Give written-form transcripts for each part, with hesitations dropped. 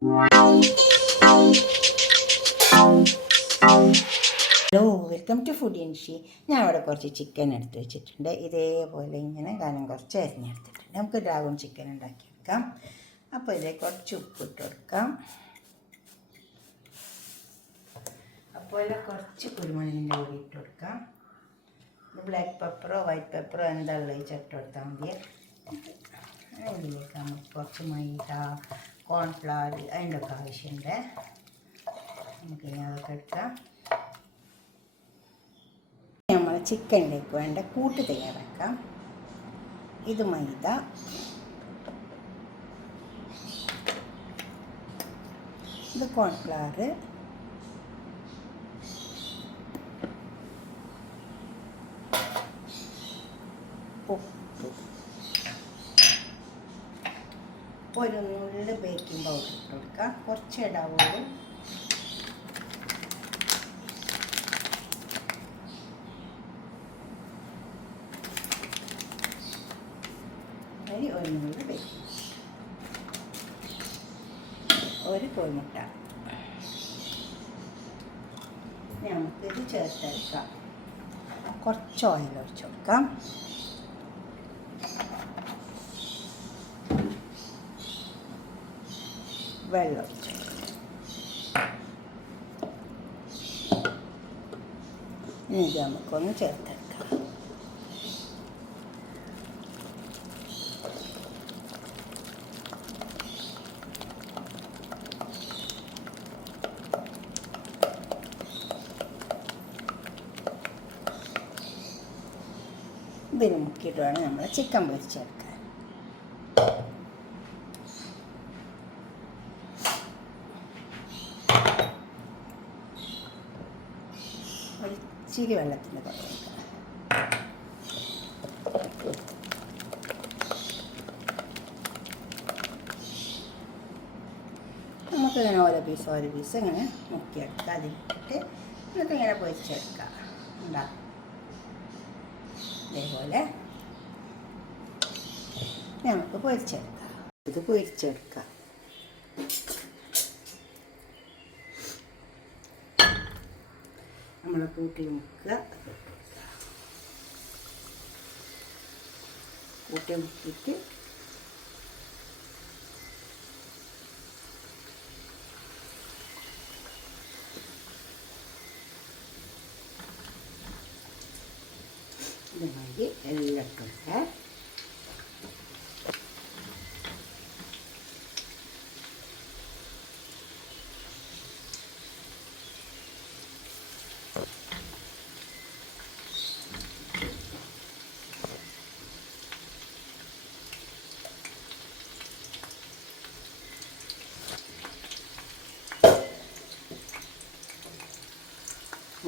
Hello, welcome to food ഇൻഷി. ഞാൻ ഇവിടെ കുറച്ച് ചിക്കൻ എടുത്ത് വെച്ചിട്ടുണ്ട്. ഇതേപോലെ ഇങ്ങനെ കനം കുറച്ച് അരിഞ്ഞെടുത്തിട്ടുണ്ട്. നമുക്ക് ഡ്രാഗൺ ചിക്കൻ ഉണ്ടാക്കിയെടുക്കാം. അപ്പോൾ ഇതിലേക്ക് കുറച്ച് ഉപ്പിട്ട് കൊടുക്കാം. അപ്പോൾ കുറച്ച് കുരുമുളകിൻ്റെ പൊടി ഇട്ട് കൊടുക്കാം. ബ്ലാക്ക് പെപ്പറോ വൈറ്റ് പെപ്പറോ എന്താ ഉള്ളത് ചട്ട് കൊടുത്താൽ മതി. ഇതിലേക്ക് നമുക്ക് കുറച്ച് മൈദ, കോൺഫ്ലവർ അതിൻ്റെ ഒക്കെ ആവശ്യമുണ്ട്. നമുക്കിനി അതൊക്കെ എടുക്കാം. നമ്മൾ ചിക്കനിലേക്ക് വേണ്ട കൂട്ട് തയ്യാറാക്കാം. ഇത് മൈദ, ഇത് കോൺഫ്ലവർ, ഉപ്പ്, ഒരു നുള്ള് ബേക്കിംഗ് പൗഡർ ഇട്ട് കൊടുക്കാം. കുറച്ച് ഇടാവുള്ളൂ. ഒരു നുള്ള് ബേക്കിംഗ്, ഒരു കോഴിമുട്ട. നമുക്കിത് ചേർത്തെടുക്കാം. കുറച്ച് ഓയിൽ ഒഴിച്ച് കൊടുക്കാം. വെള്ളം ഒഴിച്ച് ഇനി ഇത് നമുക്കൊന്ന് ചേർത്തെടുക്കാം. ഇതിന് മുക്കിയിട്ട് വേണം നമ്മൾ ചിക്കൻ പൊരിച്ചെടുക്കാൻ. ഇച്ചിരി വെള്ളത്തിൻ്റെ കുറവ്. നമുക്കിങ്ങനെ ഓരോ പീസ് ഇങ്ങനെ മുക്കിയെടുക്കാം. അതിലിട്ട് എന്നിട്ട് ഇങ്ങനെ പൊരിച്ചെടുക്കാം. ഉണ്ടാകും ഇതേപോലെ നമുക്ക് പൊരിച്ചെടുക്കാം. ഇത് പൊരിച്ചെടുക്കാം. നമ്മൾ കൂട്ടി മുക്കുക. കൂട്ടി മുക്കിയിട്ട് ഇതുമാതിരി എല്ലാം ഇട്ടിട്ട്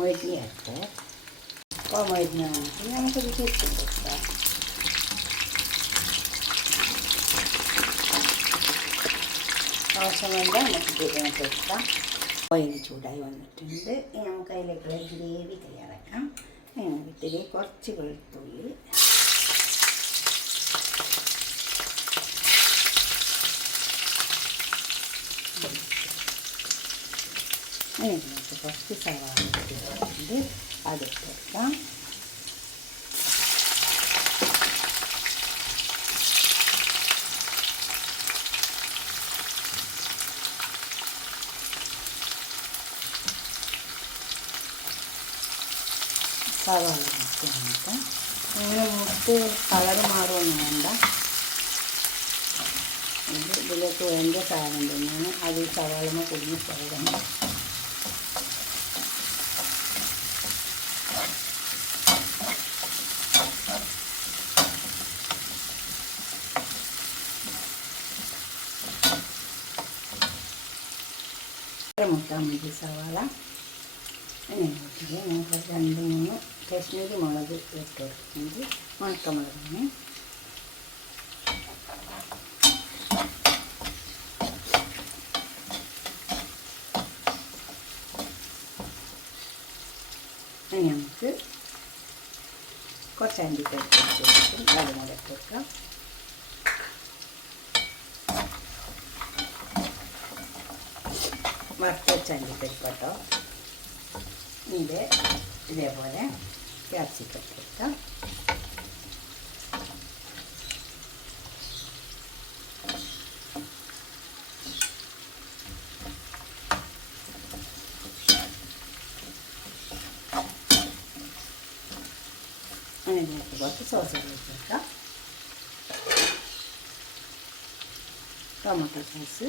മൊരിഞ്ഞിട്ട് അപ്പോൾ മരുന്ന് വന്നിട്ട് നമുക്കിത് തിരിച്ചു കൊടുക്കാം. ആവശ്യമില്ല നമുക്ക് ഇതിനെ കൊടുക്കാം. ഓയിൽ ചൂടായി വന്നിട്ടുണ്ട്. നമുക്ക് അതിലേക്കുള്ള ഗ്രേവി തയ്യാറാക്കാം. അതിന് കുറച്ച് വെളുത്തുള്ളി, അതിനകത്ത് കുറച്ച് സവാള ഇട്ടിട്ടുണ്ട്. അതിട്ട് വെക്കാം. സവാള മുട്ട് അങ്ങനെ മുട്ട് കളർ മാറുമൊന്നും വേണ്ട. ഇതിലേക്ക് വേണ്ട സാധനം തന്നെയാണ്. അത് സവാളമ കുടിഞ്ഞ സാധനം. മുട്ടാൻ മതി സവാള. അതിനെ നമുക്ക് 2-3 കാശ്മീരി മുളക് ഇട്ട് കൊടുക്കുന്നത്. ഉണക്കമുളകാണ്. ഇനി നമുക്ക് കുറച്ച് അണ്ടിപ്പരിപ്പ് വെച്ചിട്ട് അതുകൂടെ ഇട്ട് വെക്കാം. വറുത്ത അണ്ടിപ്പരിപ്പ് കേട്ടോ. ഇതേപോലെ ക്യാപ്സിക്കം കൊടുക്കാം. അങ്ങനെ ഇതിനകത്ത് കുറച്ച് സോസ് വെക്കാം. Tomato sauce,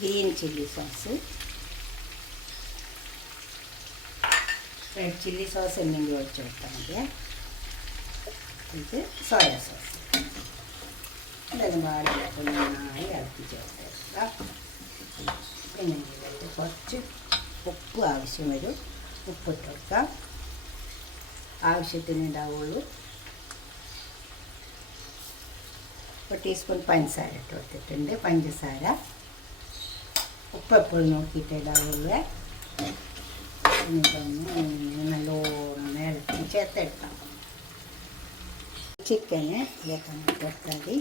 green chilli sauce, red chilli sauce എന്തെങ്കിലും ഒഴിച്ച് കൊടുത്താൽ മതി. ഇത് സോയ സോസ്. ഇതൊന്നും പാടില്ല, നന്നായി ഇളക്കി ചേർത്ത്. പിന്നെ ഇതിലേക്ക് കുറച്ച് ഉപ്പ് ആവശ്യം വരും. ഉപ്പിട്ട് കൊടുക്കാം, ആവശ്യത്തിന് ഉണ്ടാവുള്ളൂ. 1 ടീസ്പൂൺ പഞ്ചസാര ഇട്ട് കൊടുത്തിട്ടുണ്ട്. പഞ്ചസാര ഉപ്പ് എപ്പോഴും നോക്കിയിട്ട് ഇടാവുള്ളൂ. എന്നിട്ടൊന്ന് നല്ലോണം ഇളക്കി ചേർത്തെടുക്കാം. ചിക്കന് ഇതിലേക്ക് ഇട്ട് കൊടുത്താൽ മതി.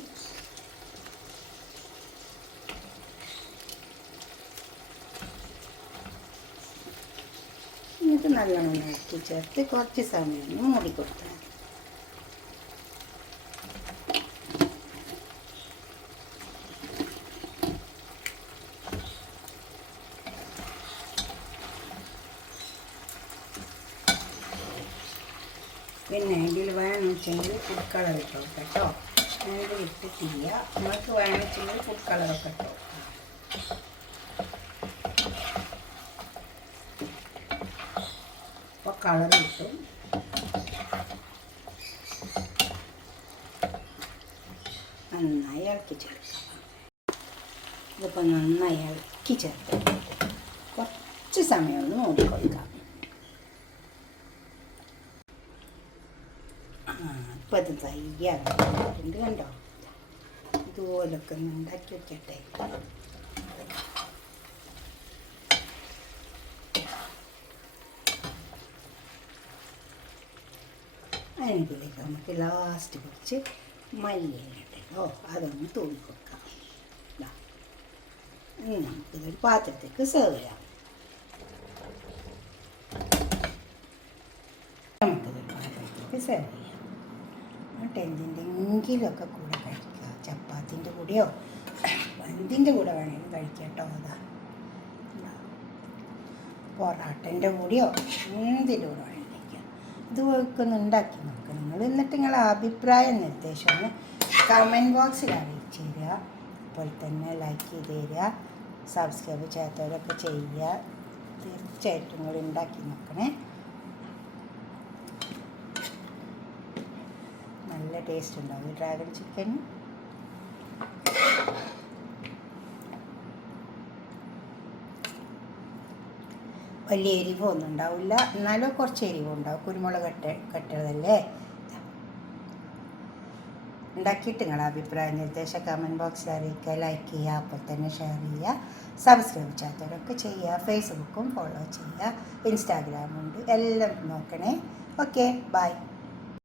എന്നിട്ട് നല്ലോണം ഇളക്കി ചേർത്ത് കുറച്ച് സമയം മൂടി കൊടുത്താൽ മതി. പിന്നെ ഇതിൽ വേണമെന്നുവെച്ചെങ്കിൽ ഫുഡ് കളർ ഇട്ട് കൊടുക്കാം കേട്ടോ. ഞാനിത് ഇട്ടിട്ടില്ല. നിങ്ങൾക്ക് വേണമെന്നുവെച്ചെങ്കിൽ ഫുഡ് കളറൊക്കെ ഇട്ടോ. അപ്പോൾ കളർ കിട്ടും. നന്നായി ഇളക്കി ചേർക്കാം. ഇതിപ്പോൾ നന്നായി ഇളക്കി ചേർത്ത് കുറച്ച് സമയം ഒന്ന് മൂടി കൊടുക്കാം. ഇപ്പോൾ അത് തയ്യാറുണ്ട് കണ്ടോ. ഇതുപോലൊക്കെ ഒന്ന് ഉണ്ടാക്കി വെക്കട്ടെ. അതിനിതിലേക്ക് നമുക്ക് ലാസ്റ്റ് കുറച്ച് മല്ലിയിലോ അതൊന്ന് തൂങ്ങി കൊടുക്കാം. ഇനി നമുക്കിതൊരു പാത്രത്തേക്ക് സെർവ് ചെയ്യാം. നമുക്കിതൊരു പാത്രത്തേക്ക് സെർവ് ചെയ്യാം. എന്നിട്ട് എന്തിൻ്റെങ്കിലുമൊക്കെ കൂടെ കഴിക്കുക. ചപ്പാത്തിൻ്റെ കൂടെയോ എന്തിൻ്റെ കൂടെ വേണമെങ്കിലും കഴിക്കാം കേട്ടോ. അതാ പൊറാട്ടൻ്റെ കൂടെയോ എന്തിൻ്റെ കൂടെ വേണമെങ്കിലും കഴിക്കാം. ഇതുപോലൊക്കെ ഒന്ന് ഉണ്ടാക്കി നോക്കുക നിങ്ങൾ. എന്നിട്ട് നിങ്ങളുടെ അഭിപ്രായം നിർദ്ദേശമൊന്ന് കമൻറ്റ് ബോക്സിൽ അറിയിച്ചു തരിക. അതുപോലെ തന്നെ ലൈക്ക് ചെയ്ത് തരിക. സബ്സ്ക്രൈബ് ചെയ്യാത്തവരൊക്കെ ചെയ്യുക. തീർച്ചയായിട്ടും നിങ്ങൾ ഉണ്ടാക്കി നോക്കണേ. നല്ല ടേസ്റ്റ് ഉണ്ടാവും ഡ്രാഗൺ ചിക്കൻ. വലിയ എരിവൊന്നും ഉണ്ടാവില്ല, എന്നാലും കുറച്ച് എരിവുണ്ടാവും. കുരുമുളക് കട്ടതല്ലേ. ഉണ്ടാക്കിയിട്ട് നിങ്ങളുടെ അഭിപ്രായ നിർദ്ദേശം കമൻറ്റ് ബോക്സിൽ അറിയിക്കുക. ലൈക്ക് ചെയ്യുക, അപ്പോൾ തന്നെ ഷെയർ ചെയ്യുക. സബ്സ്ക്രൈബ് ചെയ്യാത്തവരൊക്കെ ചെയ്യുക. ഫേസ്ബുക്കും ഫോളോ ചെയ്യുക. ഇൻസ്റ്റാഗ്രാമുണ്ട്. എല്ലാം നോക്കണേ. Okay, by.